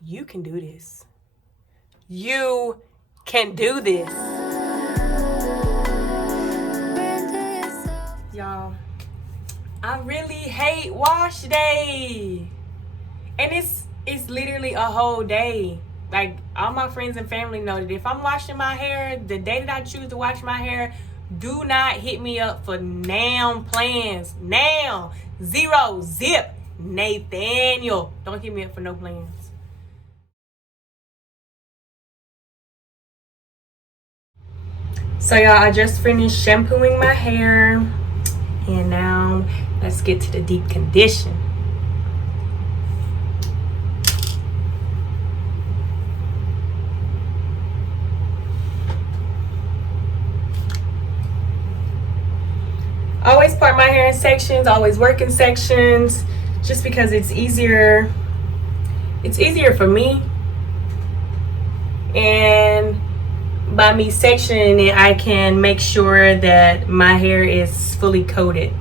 You can do this. You can do this. Y'all, I really hate wash day. And it's literally a whole day. Like, all my friends and family know that if I'm washing my hair, the day that I choose to wash my hair, do not hit me up for now plans. Now. Zero. Zip. Nathaniel. Don't hit me up for no plans. So y'all, I just finished shampooing my hair. And now let's get to the deep condition. Always part my hair in sections, always work in sections, just because it's easier. It's easier for me. And by me sectioning it, I can make sure that my hair is fully coated.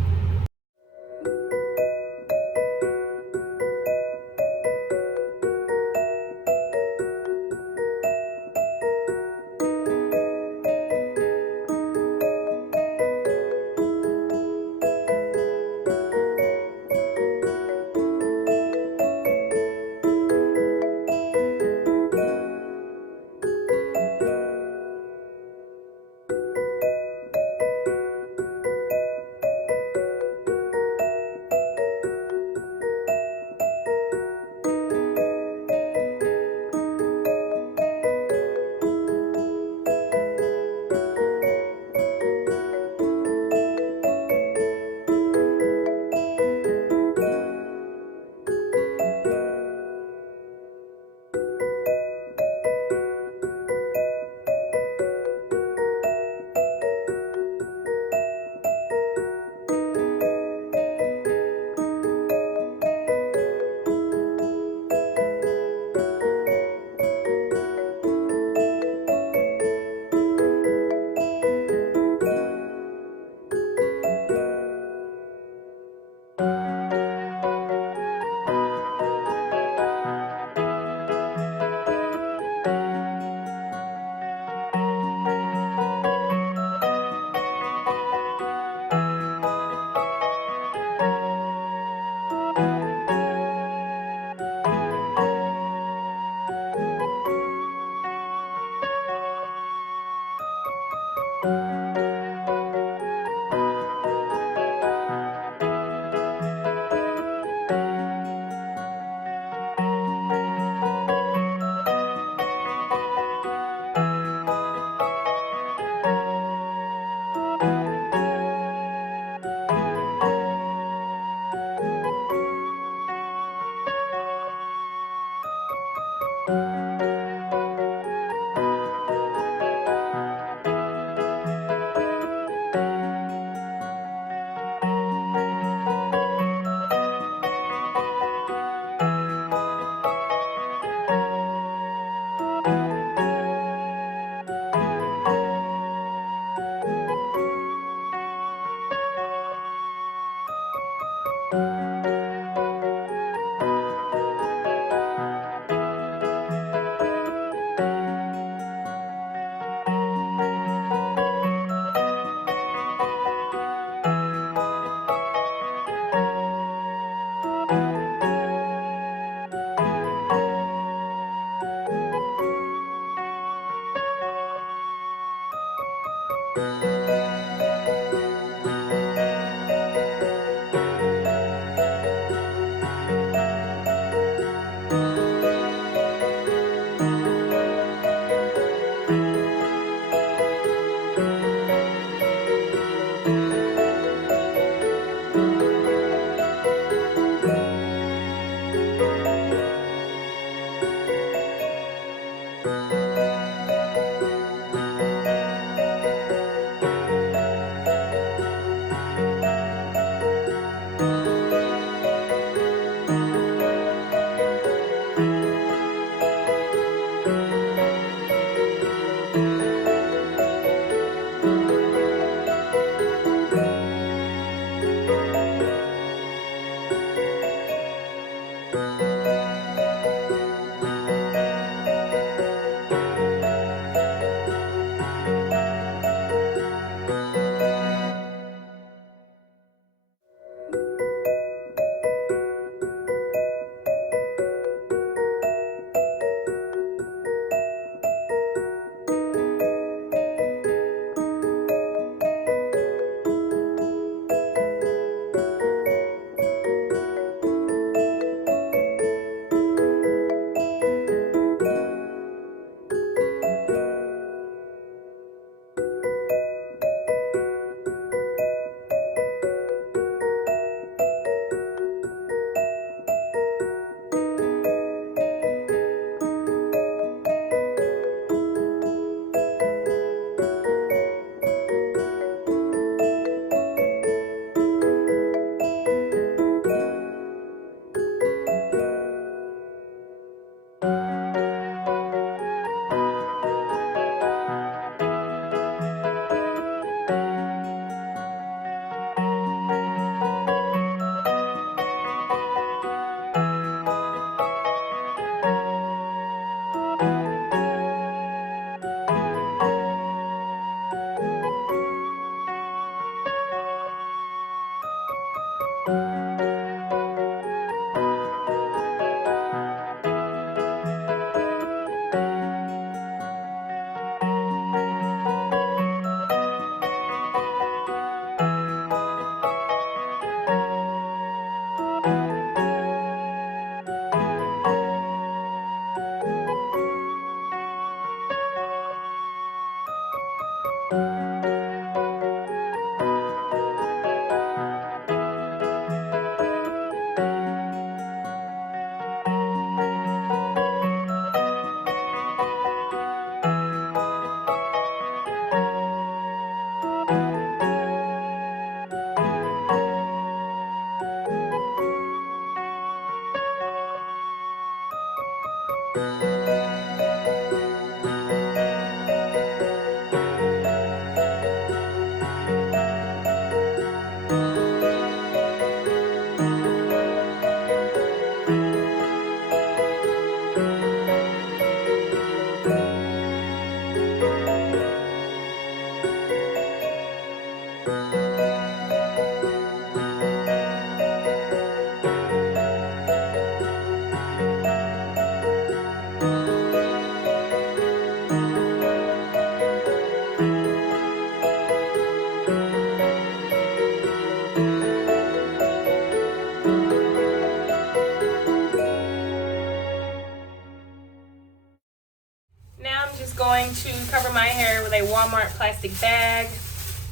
Going to cover my hair with a Walmart plastic bag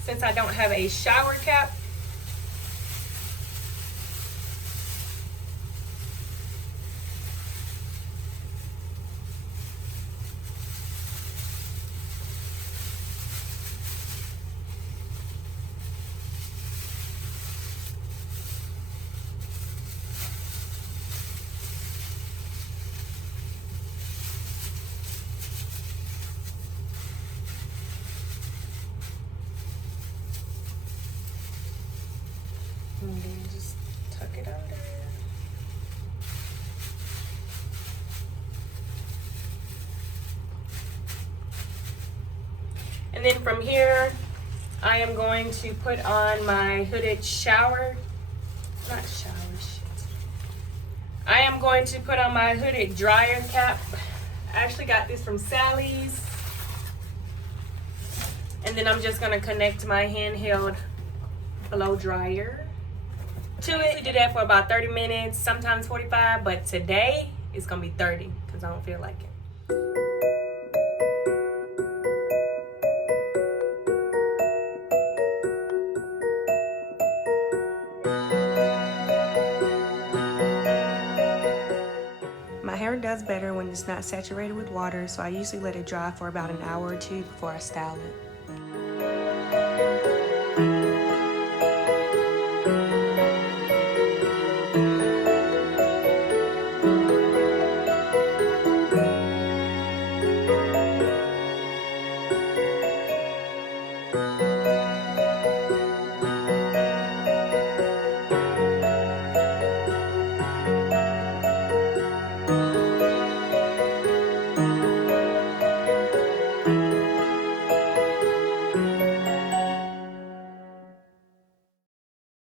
since I don't have a shower cap. And then just tuck it under. And then from here, I am going to put on my hooded shower, not shower, shit. I am going to put on my hooded dryer cap. I actually got this from Sally's. And then I'm just gonna connect my handheld blow dryer to it. We do that for about 30 minutes, sometimes 45, but today it's gonna be 30 because I don't feel like it. My hair does better when it's not saturated with water, so I usually let it dry for about an hour or two before I style it.